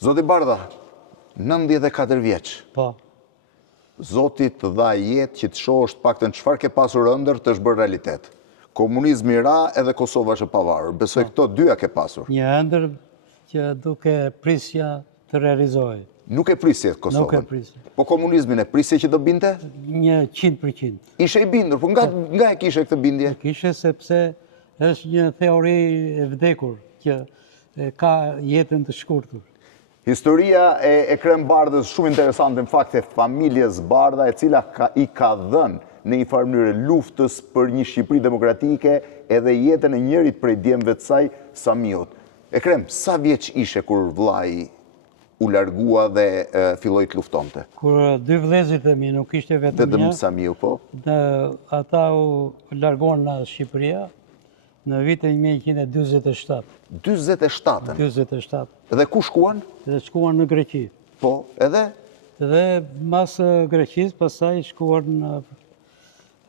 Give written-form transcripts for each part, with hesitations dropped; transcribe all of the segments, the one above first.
Zoti Bardha, 94 vjeç. Po. Zoti të dha jetë që të shohësh paktën çfarë ke pasur ëndër të është bërë realitet. Komunizmi ra edhe Kosova është e pavarur. Besoj këto dyja ke pasur. Një ëndër që duke prisja të realizojë. Nuk e prisje Kosovën. Nuk e prisje. Po komunizmin e prisje që do binte? 100%. Ishe i bindur, po nga e kishe këtë bindje? Kishe sepse është një teori e vdekur që ka jetën të shkurtur. Historia e Krem Bardhës shumë interesante, në fakt e familjes Bardha, e cila i ka dhënë në një farë mënyrë luftës për një Shqipëri demokratike edhe jetën e njërit prej djemve të saj, Samiut. Krem, sa vjeç ishe kur vllai u largua dhe filloi të luftonte? Kur dy vëllezërit e mi nuk ishte vetëm një, Samiu, po? Ata u larguan nga Shqipëria në vitin 1947. 47-ën? 47. Dhe ku shkuan? Dhe shkuan në Greqi. Po, edhe? Dhe mas Greqis, pasaj shkuan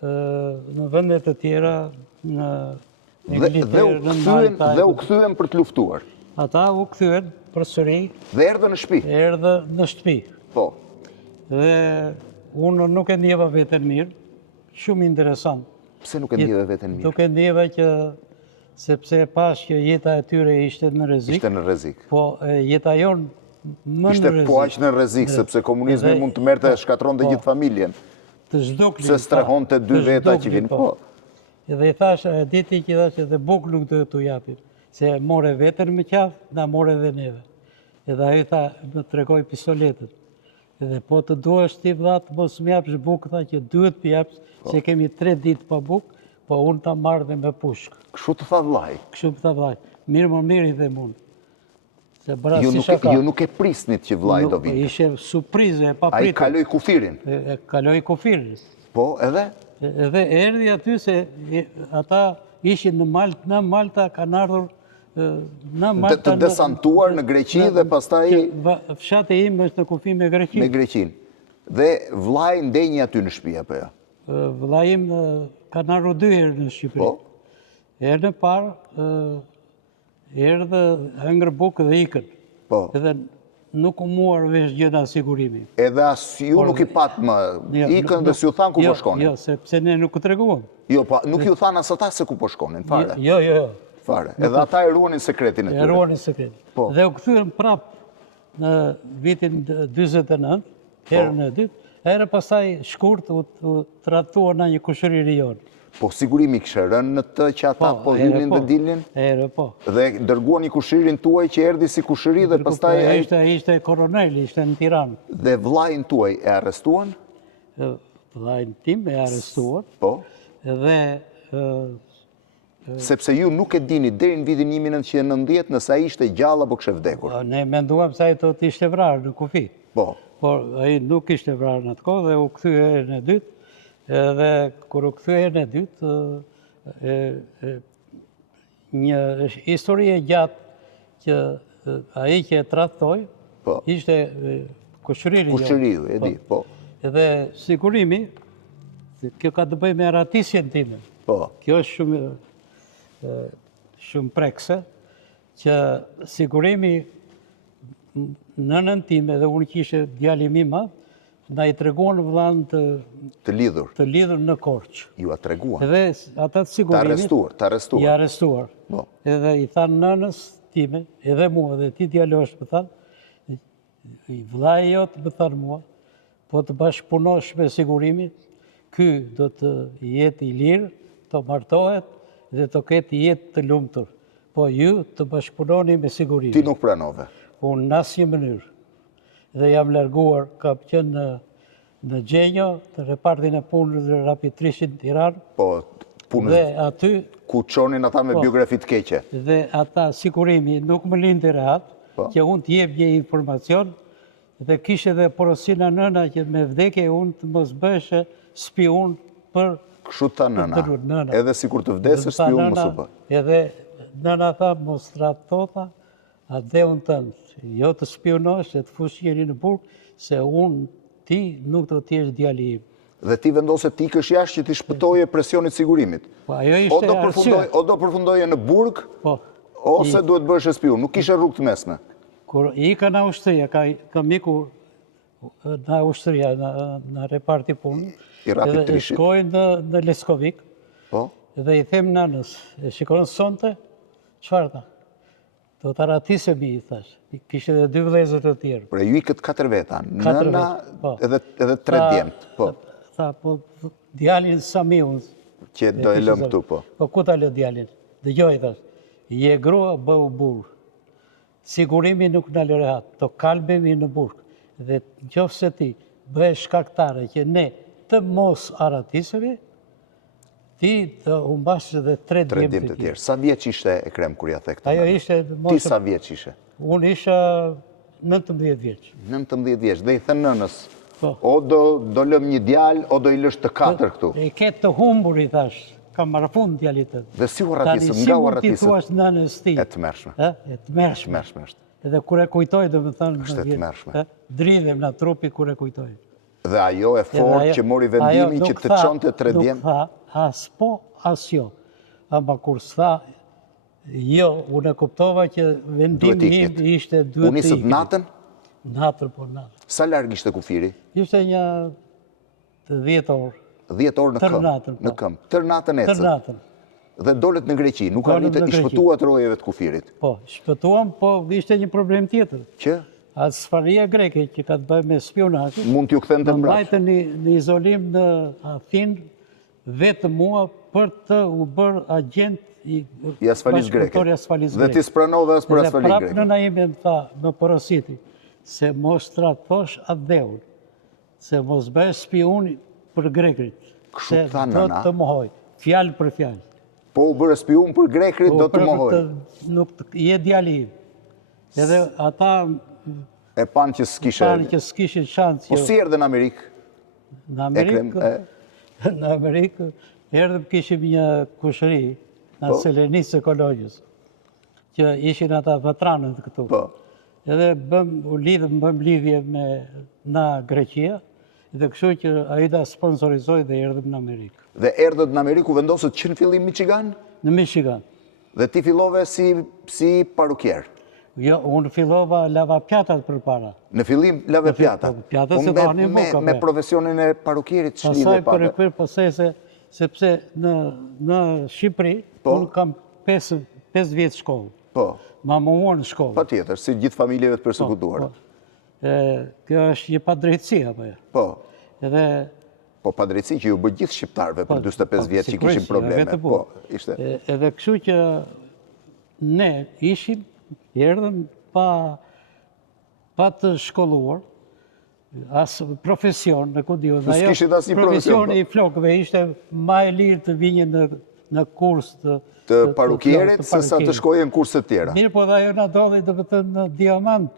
në vendet të tjera, në Engliterë, në Malta. Dhe u kthyen për të luftuar? Ata u kthyen për sëri. Dhe erdhën në shtëpi? Erdhën në shtëpi. Po. Dhe unë nuk e ndjeva veten mirë, shumë interesant. Pse nuk e ndjeve veten mirë? Nuk e ndjeva që sepse pash që jeta e tyre ishte në rrezik. Ishte në rrezik. Po, jeta jonë më në rrezik. Ishte po aq në rrezik, sepse komunizmi mund të merrte shkatronte gjithë familjen. Të zhdukli. Se strehonte dy veta që vinë, po. Edhe i thash, diti që thash edhe buk nuk të t'u japim. Se more vetën me qafë, na more dhe neve. Edhe ajo tha, më tregoj pistoletët. Edhe po të duesh ti vllatë, mos më japsh bukë, tha që duhet të japsh, se kemi 3 ditë pa bukë, po unë ta marrë dhe me pushkë. Kështu të tha vllai? Kështu të tha vllai. Mirë më mirë i dhe mund. Se bëra si shaka. Ju nuk e prisnit që vllai do vinte? Ishe surprizë, e papritur. Ai kaloi kufirin? Kaloi kufirin. Po, edhe? Edhe erdi aty se ata ishin në Malta, kanë ardhur në Malta. Të desantuar në Greqi dhe pastaj... Fshati im është në kufi me Greqin. Me Greqin. Dhe vllai ndenjë aty në shtëpi apo jo? Vllai im kanë ardhur 2 herë në Shqipëri. Po? Herën e parë, erdhë hëngër bukë dhe ikën. Po. Edhe nuk u muar vesh gjëna sigurimi. Edhe as ju nuk i pat më, ikën dhe si ju thanë ku po shkonin? Jo, sepse ne nuk u treguam. Jo, nuk ju thanë as ata se ku po shkonin, fare? Jo. Fare. Edhe ata e ruanin sekretin e tyre? E ruanin sekretin. Dhe u kthyen prapë në vitin 49, herën e dytë, herë pastaj shkurt u tradhtuan në një kushëri jonë. Po sigurimi kishte rënë në të që ata po hynin dhe dilnin? Herë po. Dhe dërguan një kushërin tuaj që erdhi si kushëri dhe pastaj... Ishte koronel, ishte në Tiranë. Dhe vllajin tuaj e arrestuan? Vllajin tim e arrestuan. Po? Dhe... Sepse ju nuk e dini deri në vitin 1990 nëse ai ishte gjallë apo kishte vdekur. Ne menduam se ai do të ishte vrarë në kufi. Po. Por ai nuk ishte vrarë në atë kohë dhe u kthye herën e dytë. Edhe kur u kthye herën e dytë, një histori e gjatë që ai që e tradhtoi ishte kushëriri. Kushëririu, e di, po. Edhe sigurimi, kjo ka të bëjë me ratisjen time. Po. Kjo është shumë prekse, që sigurimi nënën time dhe unë që ishe djalim i madh, na i treguan vllain të lidhur në Korçë. Ju a treguan? Edhe ata të sigurimit... Të arrestuar. I arrestuar. Edhe i thanë nënës time, edhe mua, dhe ti djalosh, më thanë, vllai jot, më thanë mua, po të bashkëpunosh me sigurimin, ky do të jetë i lirë, të martohet dhe të ketë jetë të lumtur. Po ju të bashkëpunoni me sigurimin. Ti nuk pranove? Unë në asnjë mënyrë. Dhe jam larguar, kam qenë në Gjenjo, të repartin e punës dhe Rapitrishin Tiranë. Po, punës... Dhe aty... Ku qonin ata me biografi të keqe? Dhe ata, sigurimi, nuk më lindi rehat, që unë të jep një informacion, dhe kishe dhe porosina nëna që me vdekje unë të mos bëshe spion për... Kështu ta nëna, edhe si kur të vdesë spion mos u bë. Edhe nëna tha, mos tradhtota, atë dhe unë tënë, jo të spionosh, e të fush njëri në burg, se unë ti nuk të t'jesh djali im. Dhe ti vendose ti kësh jashtë që ti shpëtoje presionit sigurimit? O do përfundoje në burg, ose duhet bësh e spion, nuk kishe rrugë të mesme? Kur ika në Austria, ka miku në Austria, në reparti punë, I rapit edhe trishit. shkojnë në Leskovik, Po? edhe i them nanës, e shikon sonte, qëfar ta? Do të ratisemi, i thash. Kishte edhe 2 vëllezër të tjerë. Pra ju i këtë 4 veta, 4 nëna veta, po. edhe 3 djemët, po. Tha, po, djalin Samiun. Që do e lëm këtu, po. Po, ku ta lë djalin? Dëgjoj, thash. Je grua, bëu burë. Sigurimi nuk në lërehat, të kalbemi në burg. Dhe qofë se ti bëhe shkaktare që ne të mos aratisemi, ti të umbash dhe 3 3 djemë djemët të të tjerë. tjerë. Sa vjeç ishte Ekrem kur ja the këtë? Ajo nëna? ishte... Ti sa vjeç ishe? Unë isha 19 vjeç. 19 vjeç. Dhe i thënë nënës, Po. o do lëm një djalë, o do i lësh të 4 këtu. E ketë të humbur, i thash, kam marrëfund djalit të. Dhe si u ratisëm, Tani, nga u sigur ti ratisëm? thuash nënës ti. E të mërshme. E të mërshme. Mërshme është. Edhe kur e kujtoj, do më thënë... Është e tmerrshme. Dridhem nga trupi kur e kujtoj. Dhe ajo e fort që mori vendimin që të çonte 3 djemë. Nuk tha, as po, as jo. Ama kur s'tha, jo, unë e kuptova që vendimi im ishte duhet të Unë nisët natën? Natën, po natën. Sa larg ishte kufiri? Ishte një 10 orë. 10 orë në Tër këmbë. natën, po. Në këmbë. Tër natën Tër ecën. natën. Dhe dolet në Greqi. Nuk Dolet arritë në i Greqi. shpëtuat rojeve të kufirit. Po, shpëtuam, po ishte një problem tjetër. Që Sfaria greke që ka të bëjë me spionazhin, mund t'ju kthen të më mbrapsht. mbajtë në izolim në Athinë vetë mua për të u bërë agent i Asfalis greke. bashkëpunëtori Asfalis Dhe greke. ti spranove as për Dhe Asfalis prapë greke. nëna ime më tha, më porositi, se mos trathosh atë dheun, se mos bëj spion për grekrit. Kështu Se tha do nëna? të mohoj, fjalë për fjalë. Po u bërë spion për grekrit, do të mohoj. Nuk je djali im. Edhe ata E panë që s'kishe... tani që s'kishin shansë. Po si erdhe në Amerikë? Në Amerikë, në Amerikë, erdhëm kishim një kushëri në Selenisë Ekologjës, që ishin ata vetranët këtu. Po. Edhe bëm lidhje në Greqia, dhe kështu që AIDA sponsorizoi dhe erdhëm në Amerikë. Dhe erdhët në Amerikë u vendosët që në fillim Michigan? Në Michigan. Dhe ti fillove si parukjer? Jo, unë fillova lava pjatat për para. Në fillim lave pjata? Pjatat se bani moka. Me profesionin e parukjerit që lidhe Pasaj për e pak? kërë pësese, sepse në Shqipëri, unë kam 5 vjetë shkollë. Po. Ma muon në shkollë. Pa tjetër, si gjithë familjeve të persekutuara. Kjo është një padrejtësia, po. Po. Edhe... Po padrejtësi që ju bë gjithë shqiptarve për 25 vjetë që kishin probleme. Po, ishte. Edhe kështu që ne ishim, erdhëm pa të shkolluar, as profesion, në ku dio. S'kishit as një profesion. Profesioni i flokëve ishte ma e lirë të vinjë në kurs të parukjerit, se sa të shkojë në kurset tjera. Mirë, po dhe ajo në dodhe dhe të në diamant.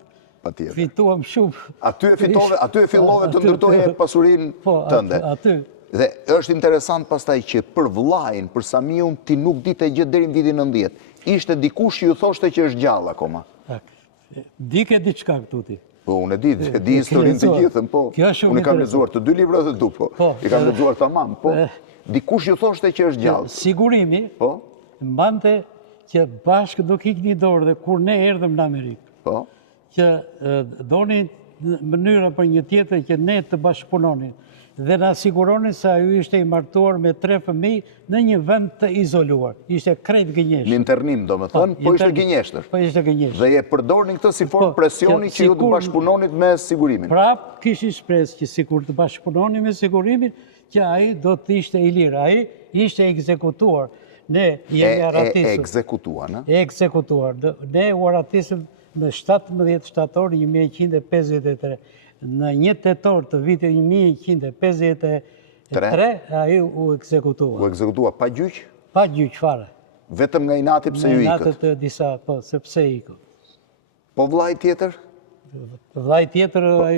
Pa tjetër. Fituam shumë. Aty e fillove të ndërtoje pasurin tënde. Po, aty. Dhe është interesant pastaj që për vllajin, për Samiun, ti nuk dite gjë deri në vitin 90. Ishte dikush që ju thoshte që është gjallë akoma. Dike diçka këtu ti. Po, unë e di historinë të gjithën, po. Unë i kam lexuar të 2 libra dhe tu, po. I kam lexuar tamam, po. Dikush ju thoshte që është gjallë. Sigurimi, mbante që bashkë do kikni dorë dhe kur ne erdhëm në Amerikë. Po. Që doni mënyra për një tjetër që ne të bashkëpunonin dhe në asiguronin se ajo ishte i martuar me 3 fëmijë në një vend të izoluar. Ishte krejt gënjeshtër. Në internim, do me thënë, po ishte gënjeshtër. Po ishte gënjeshtër. Dhe je përdorni këtë si formë presioni që ju të bashkëpunonit me sigurimin. Prap, kishin shpresë që sikur të bashkëpunonin me sigurimin, që ai do të ishte i lirë. Ai ishte ekzekutuar. Ne jemi aratisur. Ekzekutuar, në? Ekzekutuar. Ne u aratisëm në 17 shtator 1153. Në 1 tetor të vitit 1153, ai u ekzekutua. U ekzekutua pa gjyq? Pa gjyq fare. Vetëm nga inati pse ju ikët? Nga inatët të disa, po, sepse ikët. Po vllai tjetër? Vllai tjetër, ai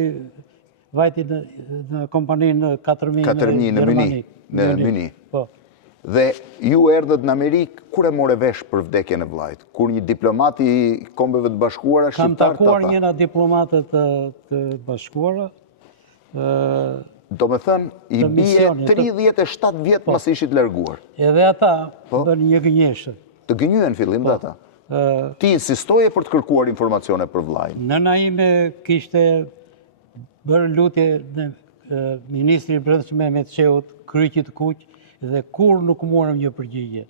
vajti në kompaninë 4000 në Muni. Në Muni. Po. Dhe ju erdhët në Amerikë, kur e more vesh për vdekjen e vllajt? Kur një diplomat i Kombeve të Bashkuara shqiptar ta tha? Kam takuar një nga diplomatët të bashkuara. Do me thënë, i bie 37 vjetë mas ishit larguar. Edhe ata bën një gënjeshtër. Të gënjyen fillim dhe ata? Ti insistoje për të kërkuar informacione për vllajin. Nëna ime kishte bërë lutje në Ministri i Brendshëm Mehmet Çeut, kryqit kuq, dhe kur nuk morëm një përgjigje.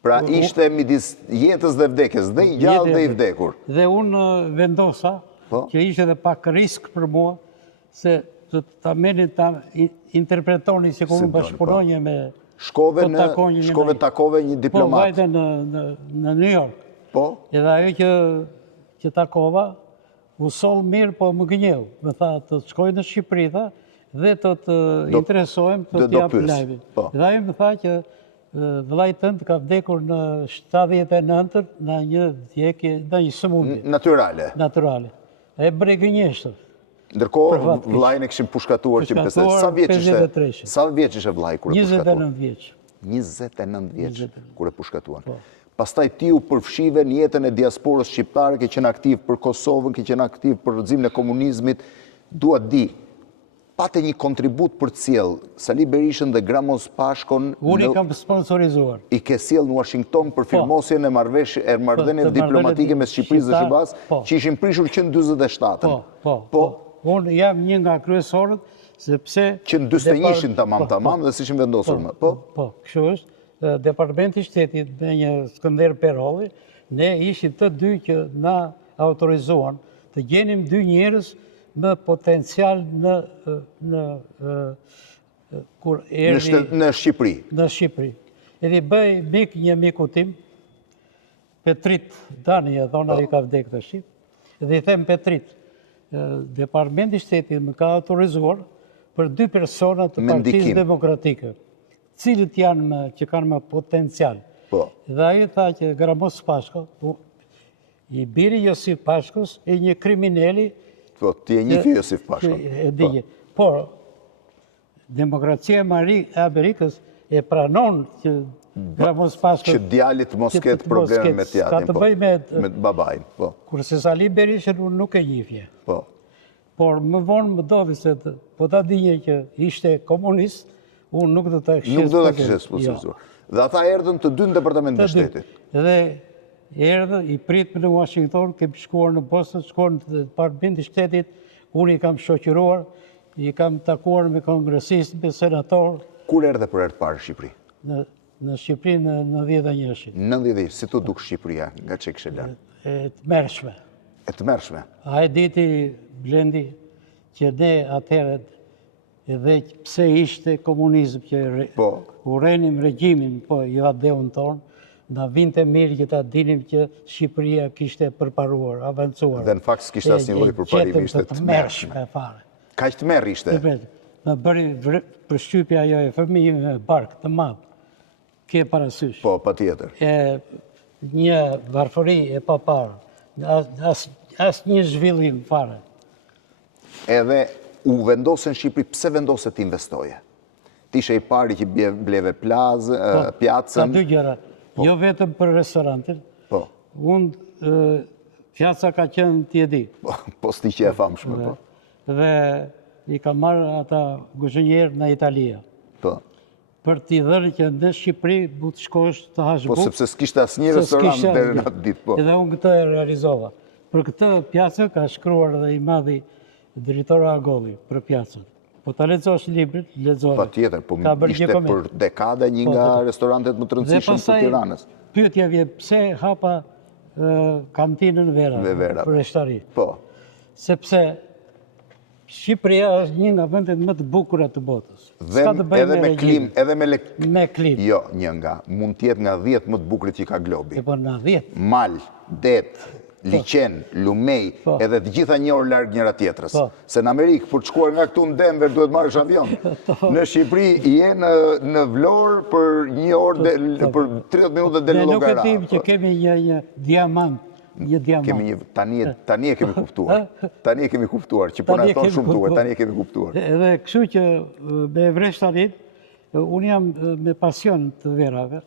Pra ishte midis jetës dhe vdekjes, dhe i gjallë dhe i vdekur. Dhe unë vendosa që ishte dhe pak risk për mua, se ta menin ta interpretoni se kur unë bashkëpunonje me... Shkove takove një diplomat. Po, vajte në New York. Po? Edhe ajo që takova, u sol mirë, po më gënjeu. Më tha të shkoj në Shqipëri, dhe të interesohem të t'japë lajmin. Dhe ajo më tha që vllai tënd ka vdekur në 79 në një vdekje, në një sëmundje. Naturale. E bre gënjeshtër. Ndërkohë, vllajin e kishim pushkatuar që 53. Sa vjeç ishe vllai kur e pushkatuan? 29 vjeç. 29 vjeç kur e pushkatuan. Pastaj ti u përfshive në jetën e diasporës shqiptare, ke qenë aktiv për Kosovën, ke qenë aktiv për rrëzimin e komunizmit. Dua di, pate një kontribut për të sjell Sali Berishën dhe Gramos Pashkon. Unë i kam sponsorizuar. I ke sjell në Washington për firmosjen e marrëdhënieve diplomatike mes Shqipërisë dhe Shqipërisë, që ishin prishur 147. Po. Unë jam një nga kryesorët, sepse... Që në 21-shin tamam dhe s'ishin vendosur më. Po, kështu është. Departamenti Shtetit me një Skënder Perolli, ne ishim të dy që na autorizuan të gjenim dy njerëz me potencial në Shqipëri. Në Shqipëri. Edhe bëj mik një miku tim, Petrit Dani, e dhona i ka vdekë të Shqip, dhe i them Petrit, Departamenti Shtetit më ka autorizuar për 2 persona të Partisë Demokratike, cilët janë që kanë më potencial. Dhe ajo tha që Gramos Pashko, i biri Josif Pashkos, e një krimineli... Po, ti e njifi Josif Pashko. Por, demokracia e Amerikës e pranon që Gramos Pashko... Që djalit mos ketë probleme me tjatin, me babajnë. Kurse Sali Berishën unë nuk e njifje. Por më vonë më dodi se po ta dinje që ishte komunist, unë nuk do të kështë sponsorizuar. Dhe ata erdhën të dy në Departamentin e Shtetit. Dhe erdhën, i pritëm në Washington, kemi shkuar në Boston, shkuar në Departamentin e Shtetit, unë i kam shoqëruar, i kam takuar me kongresist, me senator. Kur erdhe për herë të parë Shqipëri? Në Shqipëri në 91-shin. 91, si të duk Shqipëria, nga që kështë lërë? E të mërshme. E të mërshme? A e diti, Blendi, që ne atëherë edhe pse ishte komunizm që urenim regjimin, po jo adeun tonë, na vinte mirë që ta dinim që Shqipëria kishte përparuar, avancuar. Dhe në fakt s'kishte asnjë lloj përparimi, ishte të mërshme. Kaq të merr ishte. Më bëri përshtypja ajo e fëmijë me bark të madh. Ke parasysh? Po, patjetër. Një varfëri e paparë, asnjë zhvillim fare. Edhe u vendosën Shqipëri, pse vendose të investoje? Ti ishe i pari që bleve pjacën... Ka 2 gjëra. Jo vetëm për restorantin. Unë, pjaca ka qenë tjedi. Po, s'ti që e famshme, po. Dhe i ka marrë ata guzhënjerë në Italia. Po. Për t'i dhërë që në Shqipëri bu të shkosh të hash buk. Po, sepse s'kishte asnjë restorant deri në atë ditë, po. Edhe unë këtë e realizova. Për këtë pjacë ka shkruar dhe i madhi drejtori Agolli për pjacën. Po ta lexosh librin, lexoje. Patjetër, po ishte për dekada një nga restorantet më të rëndësishëm të Tiranës. Dhe pastaj pyetja vjen, pse hapa kantinën Vera për reshtari? Po. Sepse Shqipëria është një nga vendet më të bukura të botës. Edhe me klim, edhe me klim. Jo, një nga, mund t'jetë nga 10 më të bukurit që ka globi. E po nga 10. Mal, det, liqen, lumej, edhe të gjitha një orë largë njëra tjetrës. Se në Amerikë, për të shkuar nga këtu në Denver, duhet marrësh avion. Në Shqipëri, je në Vlorë për një orë, për 30 minutë dhe në Llogara. Ne nuk e tim që kemi një diamant. Tani e kemi kuptuar. Tani e kemi kuptuar, që përna e thonë shumë duhet, tani e kemi kuptuar. Edhe kështu që me Vreshtarit, unë jam me pasion të verave.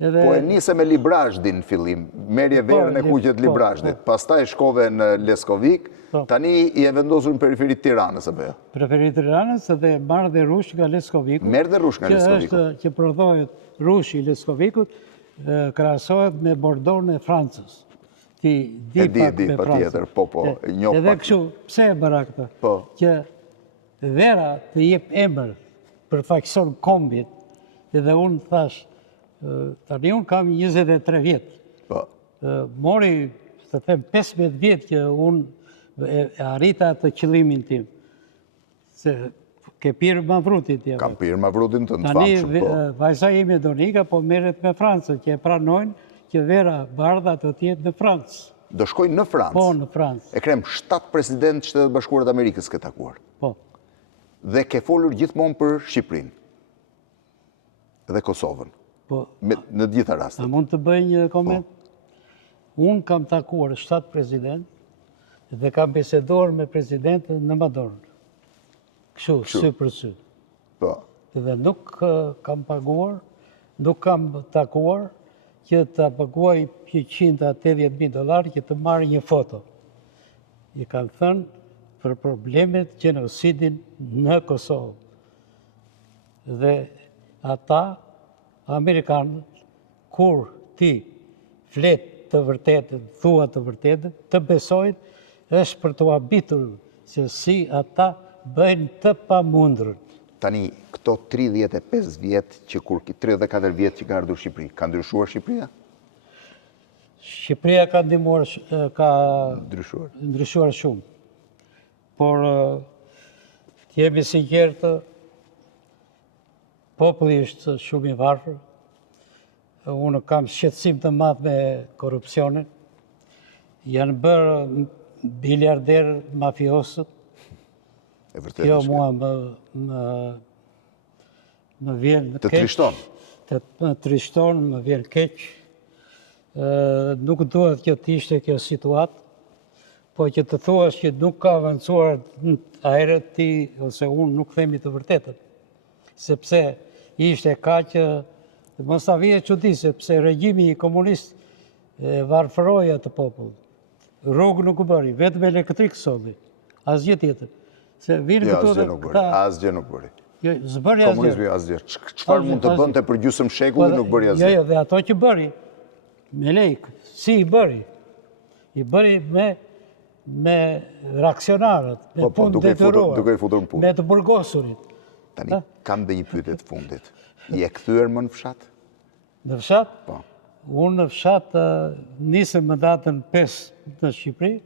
Po e nise me Librazhdin në fillim, merje verën e kuqet Librazhdit, pastaj shkove në Leskovik, tani i e vendosur në periferit Tiranës, apo jo? Periferit Tiranës dhe marrë dhe rush nga Leskoviku. Merë dhe rush nga Leskoviku. Që prodhohet rush i Leskovikut, krahasohet me Bordeaux-n e Francës. Ti E di pak me patjetër, Francën. po, e njoh Edhe pak. kështu, pse e bëra këtë? Po. Që vera të jep emër për faksion kombit, edhe unë thash, tani unë kam 23 vjetë. Po. Mori, të them, 15 vjetë që unë e arrita të qëllimin tim. Se ke pirë ma vrutit. Kam pirë ma vrutin të në Tani, famshëm, po. vajza ime Donika, po merret me Francë, që e pranojnë që vera bardha të tjetë në Francë. Do shkojnë në Francë. Po, në Francë. Ekrem, 7 president Shtetet Bashkuara të Amerikës ke takuar. Po. Dhe ke folur gjithmonë për Shqipërinë dhe Kosovën, Po. në gjitha A rastet. mund të bëj një koment? Unë kam takuar 7 president dhe kam biseduar me presidentën në Madorën. Kështu, sy për sy. Po. Dhe nuk kam paguar, nuk kam takuar që të paguaj $180,000 që të marrë një foto. I kanë thënë për problemet gjenocidin në Kosovë. Dhe ata, Amerikanët, kur ti flet të vërtetën, thua të vërtetën, të besojnë, është për të habitur se si ata bëjnë të pamundurën. Tani, këto 35 vjetë, 34 vjetë që ka ardhur Shqipëri, ka ndryshuar Shqipëria? Shqipëria ka ndihmuar, ka ndryshuar shumë. Por, të jemi sinqertë, populli është shumë i varfër. Unë kam shqetësim të madh me korupcionin. Janë bërë biliarderë mafiosët. Kjo mua më vjen keq. Të trishton? Më trishton, më vjen keq. Nuk duhet që të ishte kjo situatë, po që të thuash që nuk ka avancuar aherët ti, ose unë nuk themi të vërtetën. Sepse ishte kaq, mos ta vije çudi, sepse regjimi komunist varfëroi atë popull. Rrugë nuk u bëri, vetëm elektrik solli, asgjë tjetër. Asgjë nuk bëri. Zbëri asgjë. Komunizmi asgjë. Çfarë mund të bënte për gjysmë shekulli nuk bëri asgjë. Jo, dhe ato që bëri, me lejkë, si i bëri? I bëri me reakcionarët, me punë detyruar, me të burgosurit. Tani, kam dhe një pyetje të fundit. Je kthyer më në fshat? Në fshat? Po. Unë në fshat nisëm më datën 5 në Shqipëri,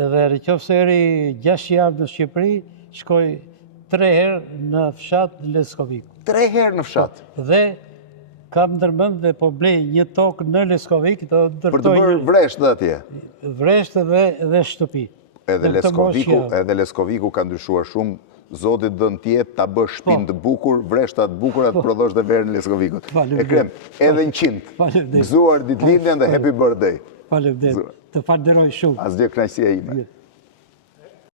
edhe nëse eri 6 javë në Shqipëri, shkoj 3 herë në fshat në Leskoviku. 3 herë në fshat? Dhe kam ndërmend dhe po blej një tokë në Leskovik, për të bërë vreshtë dhe atje? Vreshtë dhe shtëpi. Edhe Leskoviku ka ndryshuar shumë. Zotit dënë tjetë ta bësh shpinë të bukur, vreshtat bukurat, prodhosh dhe verë në Leskovikut. Ekrem, edhe në 100, gëzuar ditëlindjen dhe happy birthday. Faleminderit, të falenderoj shumë. Asgjë, kënaqësia ime.